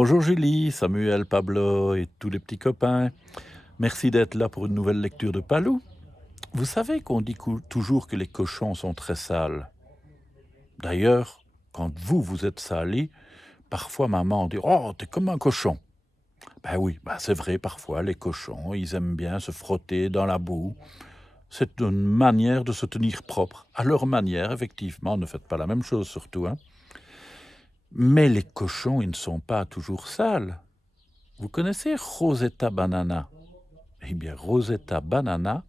Bonjour Julie, Samuel, Pablo et tous les petits copains. Merci d'être là pour une nouvelle lecture de Palou. Vous savez qu'on dit toujours que les cochons sont très sales. D'ailleurs, quand vous êtes sali, parfois maman dit « Oh, t'es comme un cochon ». Ben oui, c'est vrai, parfois les cochons, ils aiment bien se frotter dans la boue. C'est une manière de se tenir propre. À leur manière, effectivement, ne faites pas la même chose surtout. Mais les cochons, ils ne sont pas toujours sales. Vous connaissez Rosetta Banana? Eh bien, Rosetta Banana,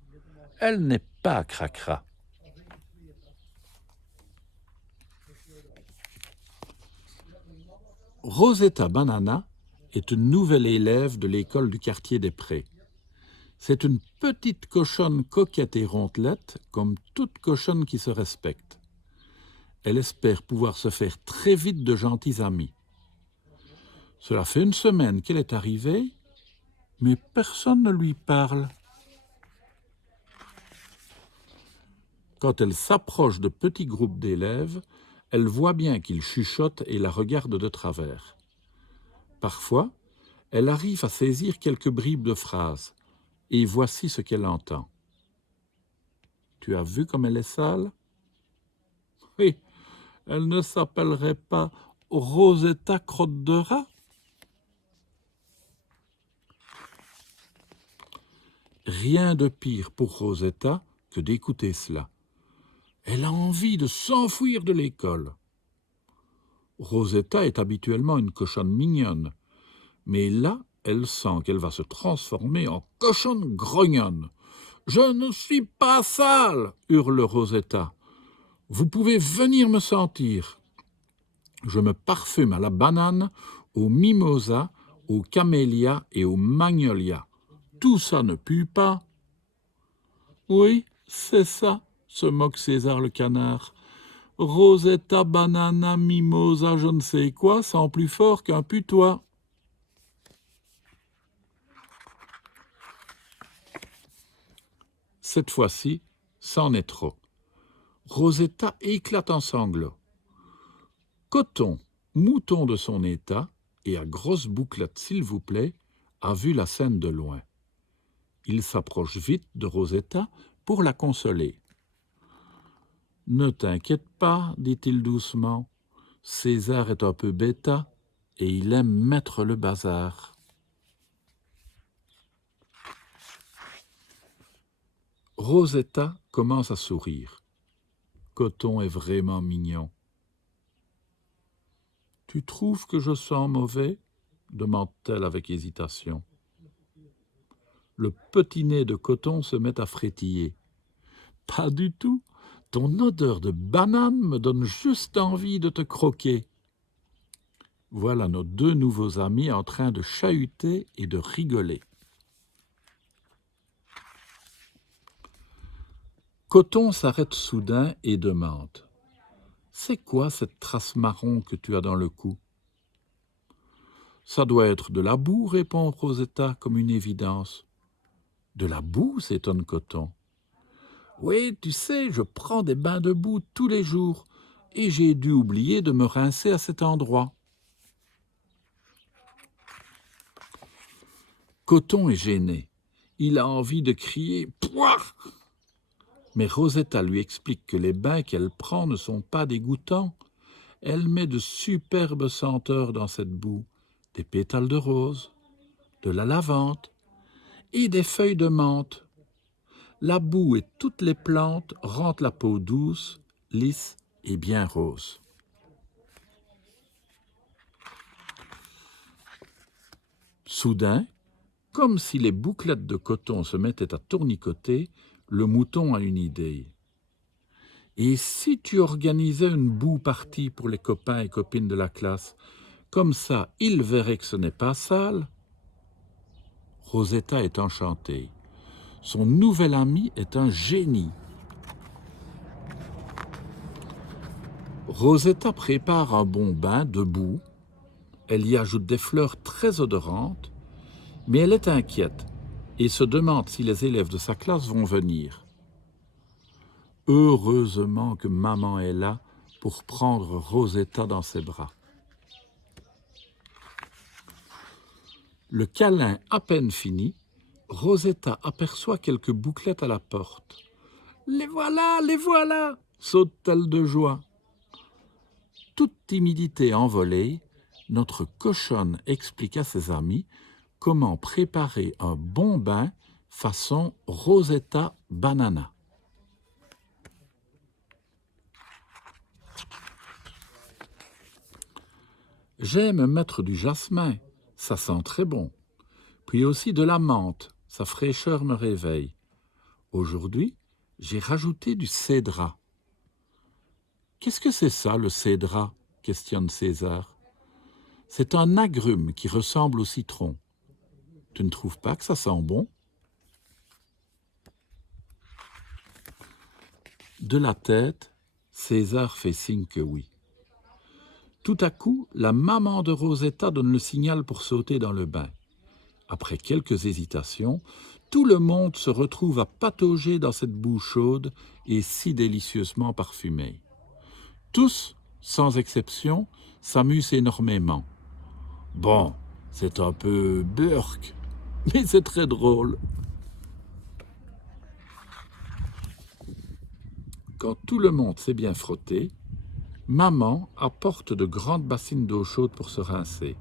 elle n'est pas cracra. Rosetta Banana est une nouvelle élève de l'école du quartier des Prés. C'est une petite cochonne coquette et rondelette, comme toute cochonne qui se respecte. Elle espère pouvoir se faire très vite de gentils amis. Cela fait une semaine qu'elle est arrivée, mais personne ne lui parle. Quand elle s'approche de petits groupes d'élèves, elle voit bien qu'ils chuchotent et la regardent de travers. Parfois, elle arrive à saisir quelques bribes de phrases, et voici ce qu'elle entend. « Tu as vu comme elle est sale ?»« Oui, elle ne s'appellerait pas Rosetta Crotte de Rat ?» Rien de pire pour Rosetta que d'écouter cela. Elle a envie de s'enfuir de l'école. Rosetta est habituellement une cochonne mignonne, mais là, elle sent qu'elle va se transformer en cochonne grognonne. « Je ne suis pas sale !» hurle Rosetta. « Vous pouvez venir me sentir. Je me parfume à la banane, au mimosa, au camélia et au magnolia. Tout ça ne pue pas. » « Oui, c'est ça, » se moque César le canard. « Rosetta, banana, mimosa, je ne sais quoi, sent plus fort qu'un putois. » Cette fois-ci, c'en est trop. Rosetta éclate en sanglots. Coton, mouton de son état, et à grosse bouclette s'il vous plaît, a vu la scène de loin. Il s'approche vite de Rosetta pour la consoler. « Ne t'inquiète pas, dit-il doucement, César est un peu bêta et il aime mettre le bazar. » Rosetta commence à sourire. Coton est vraiment mignon. « Tu trouves que je sens mauvais ?» demande-t-elle avec hésitation. Le petit nez de Coton se met à frétiller. « Pas du tout. Ton odeur de banane me donne juste envie de te croquer. » Voilà nos deux nouveaux amis en train de chahuter et de rigoler. Coton s'arrête soudain et demande « C'est quoi cette trace marron que tu as dans le cou ?»« Ça doit être de la boue, répond Rosetta comme une évidence. »« De la boue ?» s'étonne Coton. « Oui, tu sais, je prends des bains de boue tous les jours et j'ai dû oublier de me rincer à cet endroit. » Coton est gêné. Il a envie de crier « Pouah !» Mais Rosetta lui explique que les bains qu'elle prend ne sont pas dégoûtants. Elle met de superbes senteurs dans cette boue, des pétales de rose, de la lavande et des feuilles de menthe. La boue et toutes les plantes rendent la peau douce, lisse et bien rose. Soudain, comme si les bouclettes de coton se mettaient à tournicoter, le mouton a une idée. « Et si tu organisais une boue-partie pour les copains et copines de la classe, comme ça, ils verraient que ce n'est pas sale ?» Rosetta est enchantée. Son nouvel ami est un génie. Rosetta prépare un bon bain de boue. Elle y ajoute des fleurs très odorantes, mais elle est inquiète et se demande si les élèves de sa classe vont venir. Heureusement que maman est là pour prendre Rosetta dans ses bras. Le câlin à peine fini, Rosetta aperçoit quelques bouclettes à la porte. « Les voilà !» saute-t-elle de joie. Toute timidité envolée, notre cochonne explique à ses amis comment préparer un bon bain façon Rosetta Banana. J'aime mettre du jasmin, ça sent très bon. Puis aussi de la menthe, sa fraîcheur me réveille. Aujourd'hui, j'ai rajouté du cédrat. Qu'est-ce que c'est ça, le cédrat ? Questionne César. C'est un agrume qui ressemble au citron. Tu ne trouves pas que ça sent bon ? De la tête, César fait signe que oui. Tout à coup, la maman de Rosetta donne le signal pour sauter dans le bain. Après quelques hésitations, tout le monde se retrouve à patauger dans cette boue chaude et si délicieusement parfumée. Tous, sans exception, s'amusent énormément. Bon, c'est un peu burk, mais c'est très drôle. Quand tout le monde s'est bien frotté, maman apporte de grandes bassines d'eau chaude pour se rincer.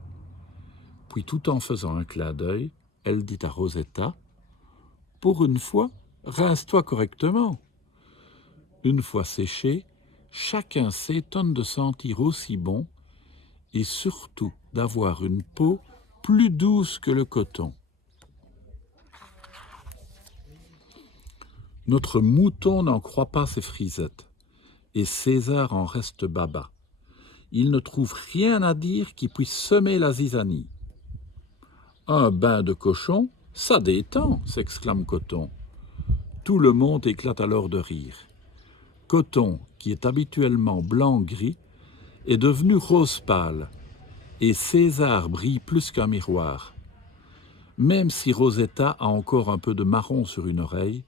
Puis, tout en faisant un clin d'œil, elle dit à Rosetta « Pour une fois, rince-toi correctement. » Une fois séché, chacun s'étonne de sentir aussi bon et surtout d'avoir une peau plus douce que le coton. Notre mouton n'en croit pas ses frisettes et César en reste baba. Il ne trouve rien à dire qui puisse semer la zizanie. Un bain de cochon, ça détend, s'exclame Coton. Tout le monde éclate alors de rire. Coton, qui est habituellement blanc-gris, est devenu rose pâle, et César brille plus qu'un miroir. Même si Rosetta a encore un peu de marron sur une oreille,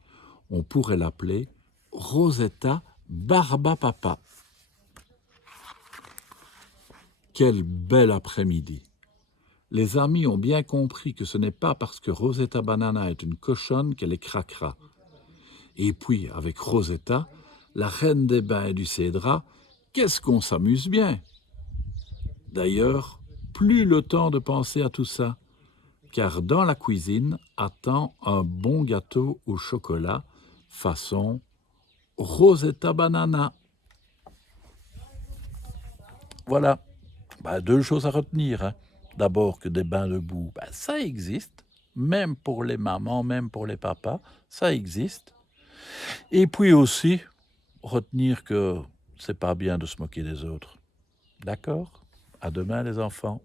on pourrait l'appeler Rosetta Barbapapa. Quel bel après-midi! Les amis ont bien compris que ce n'est pas parce que Rosetta Banana est une cochonne qu'elle est cracra. Et puis, avec Rosetta, la reine des bains et du cédrat, qu'est-ce qu'on s'amuse bien! D'ailleurs, plus le temps de penser à tout ça, car dans la cuisine attend un bon gâteau au chocolat façon Rosetta Banana. Voilà, 2 choses à retenir. Hein. D'abord que des bains de boue, ça existe, même pour les mamans, même pour les papas, ça existe. Et puis aussi, retenir que c'est pas bien de se moquer des autres. D'accord ? À demain les enfants.